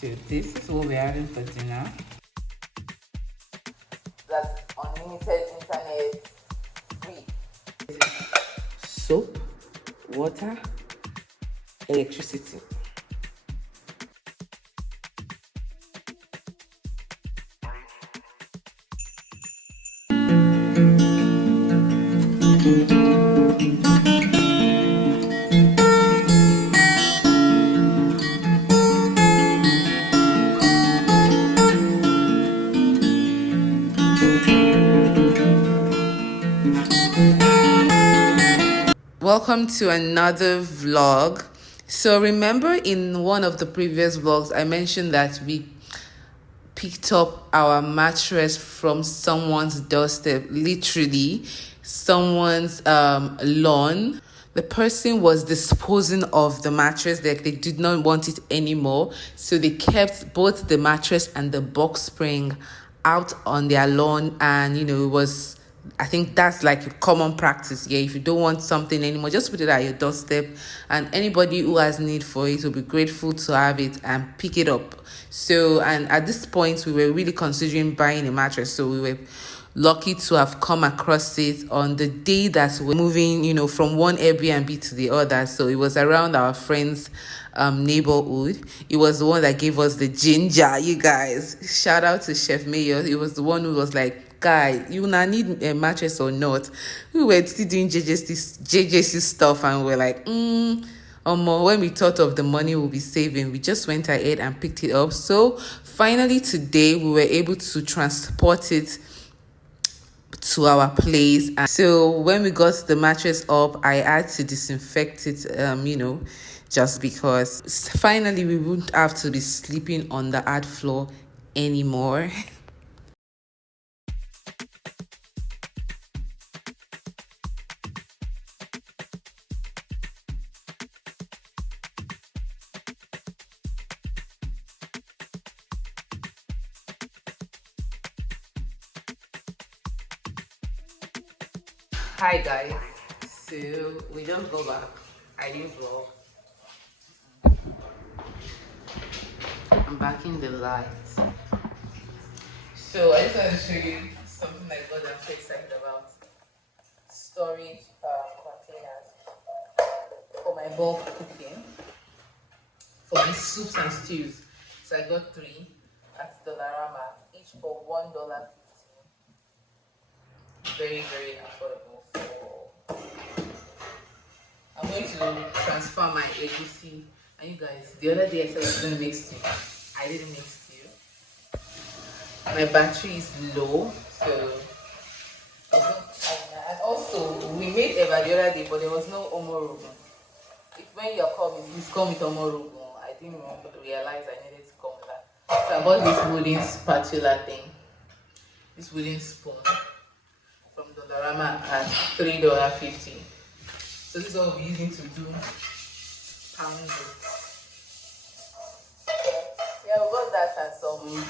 So this is what we're having for dinner. That's unlimited internet, free. Soap, water, electricity. Welcome to another vlog. So remember in one of the previous vlogs I mentioned that we picked up our mattress from someone's doorstep, literally someone's lawn. The person was disposing of the mattress, like they did not want it anymore, so they kept both the mattress and the box spring out on their lawn. And it was, I think that's like a common practice. Yeah, if you don't want something anymore, just put it at your doorstep, and anybody who has need for it will be grateful to have it and pick it up. So, and at this point, we were really considering buying a mattress. So we were lucky to have come across it on the day that we're moving, from one Airbnb to the other. So it was around our friend's neighborhood. It was the one that gave us the ginger, you guys. Shout out to Chef Mayor. It was the one who was like, guy, you now need a mattress or not? We were still doing JJC stuff, and we're like, when we thought of the money we'll be saving, we just went ahead and picked it up. So finally today we were able to transport it to our place. And so when we got the mattress up, I had to disinfect it, just because finally we wouldn't have to be sleeping on the hard floor anymore. Hi guys, so we just go back. I didn't vlog. I'm back in the lights. So I just want to show you something I got I'm so excited about. Storage containers for my bulk cooking, for my soups and stews. So I got 3 at Dollarama, each for $1.50. Very, very affordable. So I'm going to transfer my ABC. And you guys, the other day I said I was going to make stew. I didn't make stew. My battery is low, so and also we made Eva the other day, but there was no omorogun. If when you're coming, please come with omorogun. I didn't realize I needed to come with that. So I bought this wooden spatula thing, this wooden spoon from Dollarama at $3.50. So this is what we're using to do pound. Yeah, we got that and some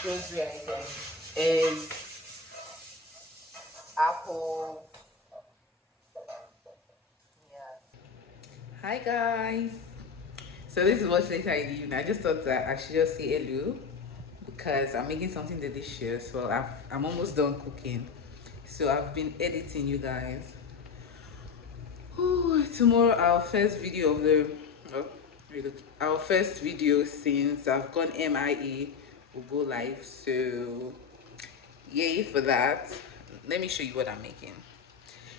grocery items, eggs, apple. Yeah. Hi guys. So this is what later I did. I just thought that I should just say hello because I'm making something delicious. Well, I'm almost done cooking. So I've been editing, you guys. Ooh, tomorrow our first video of the our first video since I've gone MIA will go live. So yay for that. Let me show you what I'm making.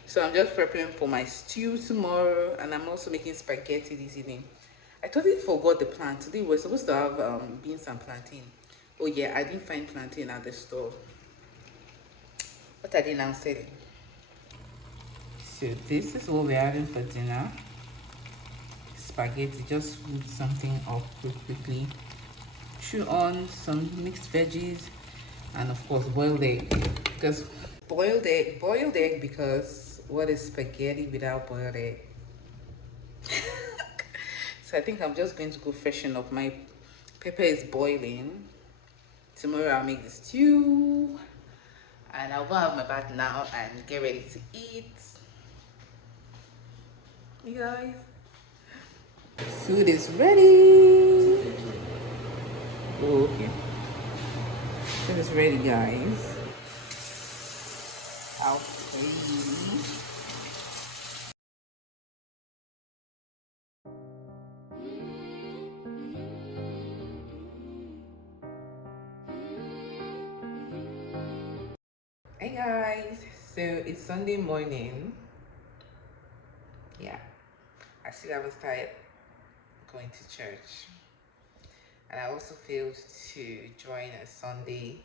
So I'm just preparing for my stew tomorrow, and I'm also making spaghetti this evening. I totally forgot the plant. Today we're supposed to have beans and plantain. Oh yeah, I didn't find plantain at the store. What are they now selling? So this is what we're having for dinner. Spaghetti, just put something up quickly. Chew on some mixed veggies, and of course boiled egg. Because boiled egg because what is spaghetti without boiled egg? So I think I'm just going to go freshen up. My pepper is boiling. Tomorrow I'll make the stew, and I'll go have my bath now and get ready to eat. You guys, food is ready. is ready, guys. I'll show you. Hey guys, so it's Sunday morning. Yeah, I still haven't started going to church, and I also failed to join a Sunday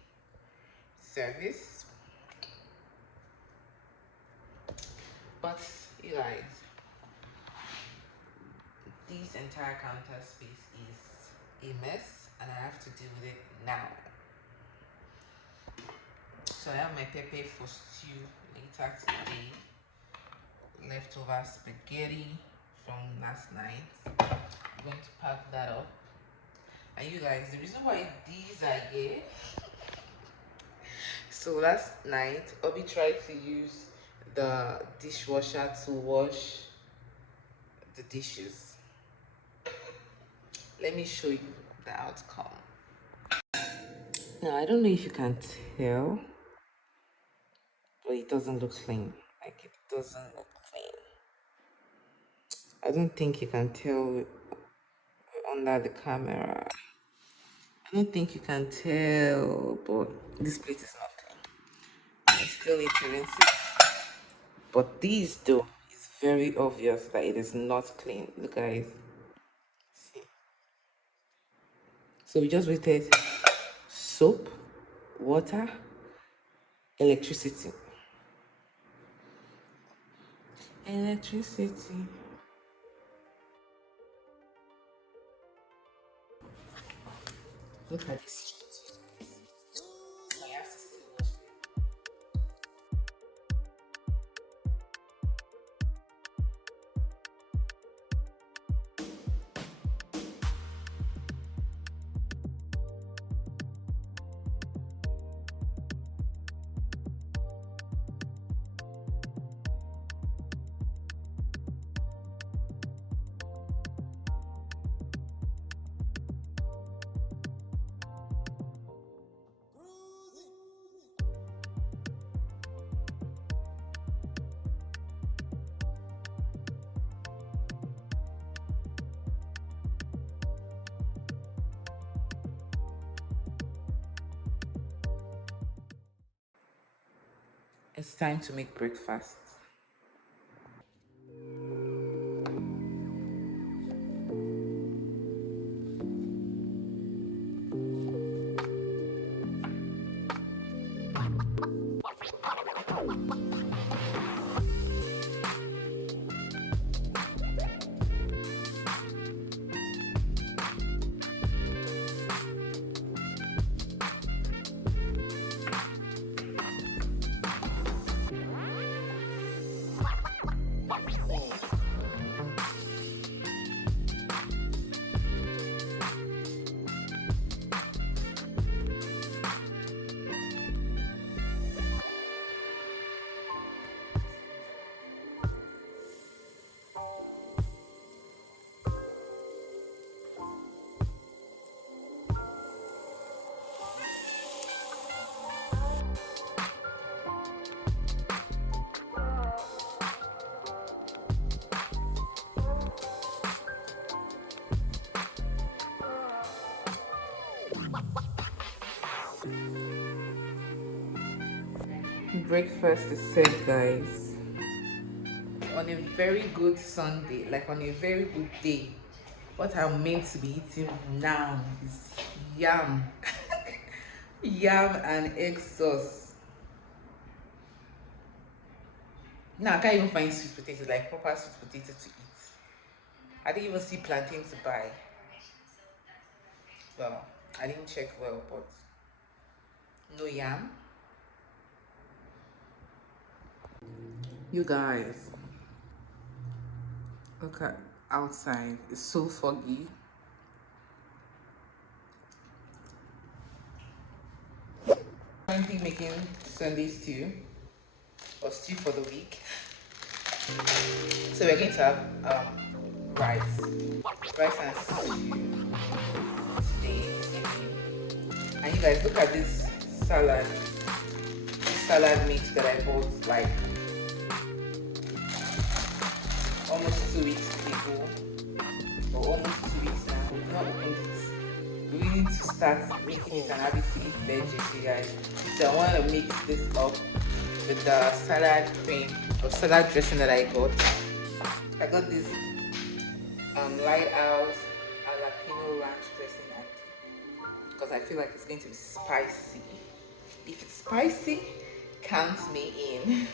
service. But you guys, this entire counter space is a mess, and I have to deal with it now. So I have my pepper for stew later today, leftover spaghetti from last night. I'm going to pack that up. And you guys, the reason why these are here, so last night Obi tried to use the dishwasher to wash the dishes. Let me show you the outcome. Now I don't know if you can tell, but it doesn't look clean. Like, it doesn't look clean. I don't think you can tell under the camera. I don't think you can tell, but this plate is not clean. I still need to rinse it. But these though, it's very obvious that it is not clean. Look guys. See. So we just waited soap, water, electricity. Electricity. Look at this. It's time to make breakfast. Breakfast is set, guys. On a very good Sunday, like on a very good day, what I'm meant to be eating now is yam. Yam and egg sauce. Now I can't even find sweet potato, like proper sweet potato to eat. I didn't even see plantain to buy. Well, I didn't check well, but no yam. You guys, look at outside. It's so foggy. Currently making Sunday stew, or stew for the week. So we're going to have rice and stew today. And you guys, look at this salad, salad mix that I bought like almost 2 weeks ago, or almost 2 weeks now. We've not opened it. We need to start making it and have it to eat veggies, you guys. So I want to mix this up with the salad cream or salad dressing that I got. I got this Lighthouse jalapeno ranch dressing, and because I feel like it's going to be spicy. If it's spicy, count me in.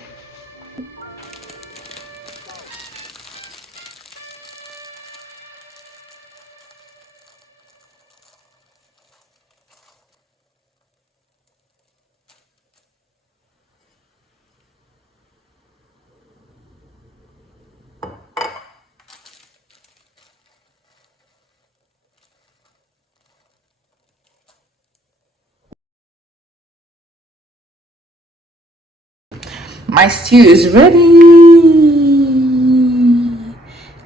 My stew is ready.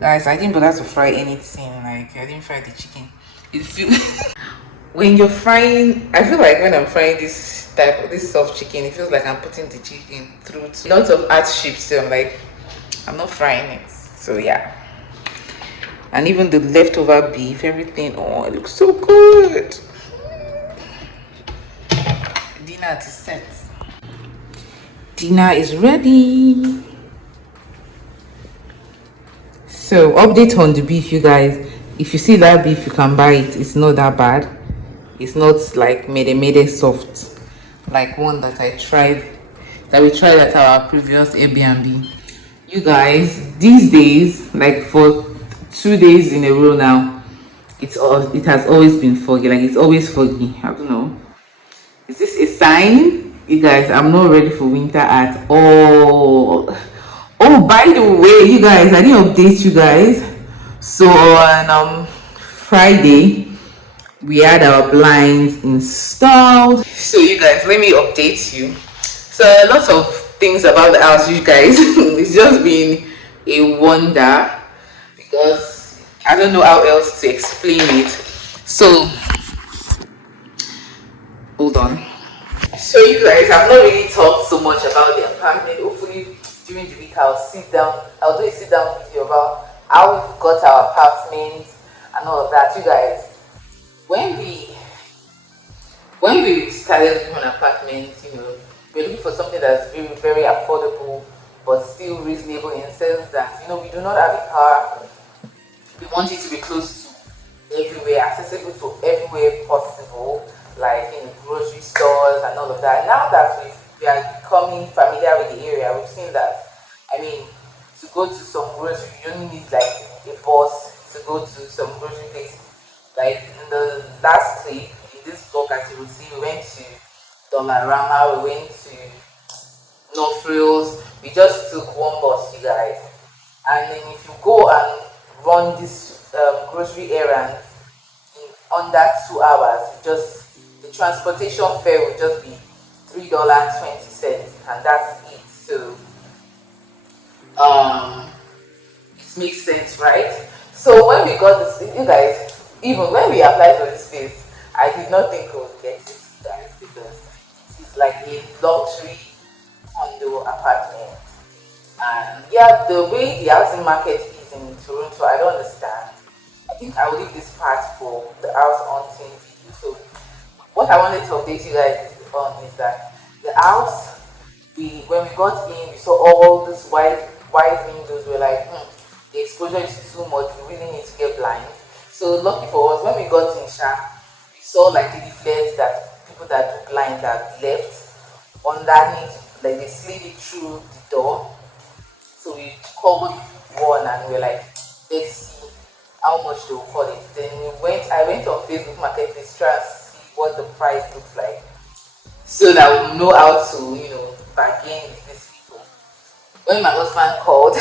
Guys, I didn't bother to fry anything. Like, I didn't fry the chicken. It feels when you're frying, I feel like when I'm frying this soft chicken, it feels like I'm putting the chicken through lots of hardship. So I'm like, I'm not frying it. So yeah. And even the leftover beef, everything, oh, it looks so good. Dinner is set. Dinner is ready. So update on the beef, you guys. If you see that beef, you can buy it. It's not that bad. It's not like made soft like one that we tried at our previous Airbnb. You guys, these days, like for 2 days in a row now, it has always been foggy. Like it's always foggy. I don't know. Is this a sign? You guys, I'm not ready for winter at all. Oh, by the way, you guys, I didn't update you guys. So on Friday, we had our blinds installed. So you guys, let me update you. So a lot of things about the house, you guys. It's just been a wonder because I don't know how else to explain it. So hold on. So you guys, I've not really talked so much about the apartment. Hopefully during the week I'll do a sit down video about how we got our apartment and all of that. You guys, when we started looking for an apartment, we're looking for something that's very, very affordable but still reasonable in the sense that we do not have a car. We want it to be close to everywhere, accessible to everywhere possible, like in grocery stores and all of that. Now that we are becoming familiar with the area, we've seen that, to go to some grocery, you don't need like a bus to go to some grocery place. Like in the last clip, in this vlog, as you will see, we went to Dollarama, we went to North Rails. We just took one bus, you guys. And then if you go and run this grocery errand in under 2 hours, the transportation fare will just be $3.20, and that's it. So it makes sense, right? So when we got this, you guys, even when we applied for this space, I did not think we would get it, guys, because it is like a luxury condo apartment. And yeah, the way the housing market is in Toronto, I don't understand. I think I will leave this part for the house hunting video. So what I wanted to update you guys on is that the house, when we got in, we saw all these wide windows. We're like, the exposure is too much. We really need to get blinds. So lucky for us, when we got in Sha, we saw like the leaflets that people that do blinds have left underneath, like they slid it through the door. So we called one and we were like, let's see how much they will call it. Then I went on Facebook Marketplace to try and see what the price looks like, so that we'll know how to, bargain with these people. When my husband called,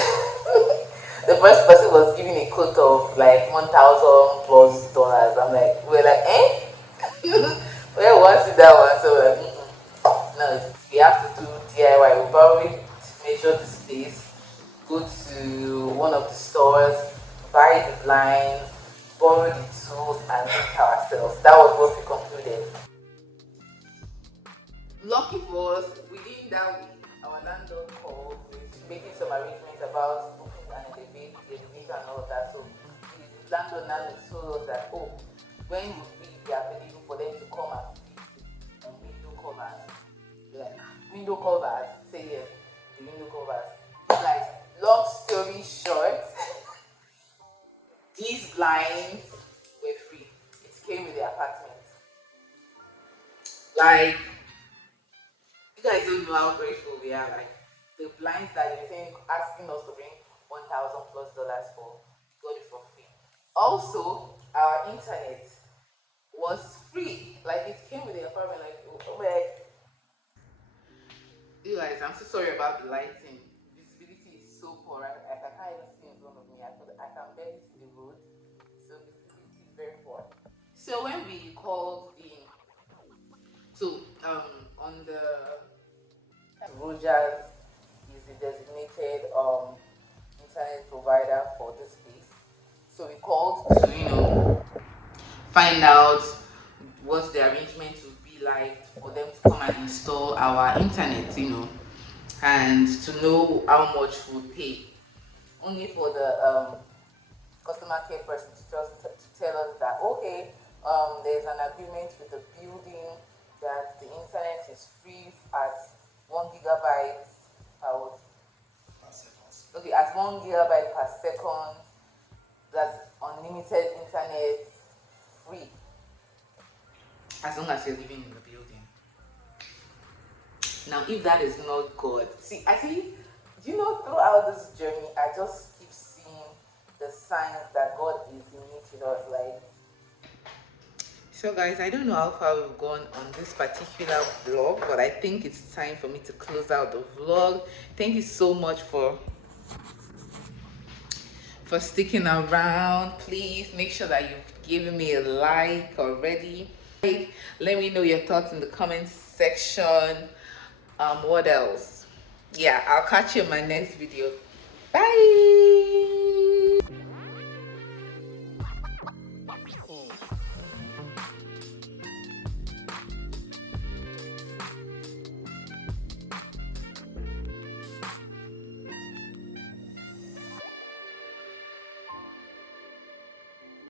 the first person was giving a quote of like $1,000+. I'm like, we're like, eh? Well, once see that one, so we're like, no, we have to do DIY. We'll probably measure the space, go to one of the stores, buy the blinds, borrow the tools, and do it ourselves. That was what we concluded. when would we be available for them to come and fix the window covers? Like, window covers? Say yes, the window covers. Guys, long story short, these blinds were free. It came with the apartment. Like, you guys don't know how grateful we are. Like, the blinds that they're saying, asking us to bring $1,000+ for, got it for free. Also, our internet was free. Like, it came with the apartment. Like, oh, like, you guys, I'm so sorry about the lighting. Visibility is so poor. I can't even see in front of me. I can barely see the road. So visibility is very poor. So when we called in, so on the Rogers is the designated internet provider for this place. So we called to find out what the arrangement would be like for them to come and install our internet, and to know how much we'll pay. Only for the customer care person to just to tell us that okay, there's an agreement with the building that the internet is free at 1 GB per okay, at 1 GB per second. That's unlimited internet, free as long as you're living in the building. Now, if that is not God, see, throughout this journey, I just keep seeing the signs that God is in it with us. Like, so guys, I don't know how far we've gone on this particular vlog, but I think it's time for me to close out the vlog. Thank you so much for sticking around. Please make sure that you've given me a like already. Let me know your thoughts in the comment section. What else? Yeah, I'll catch you in my next video. Bye.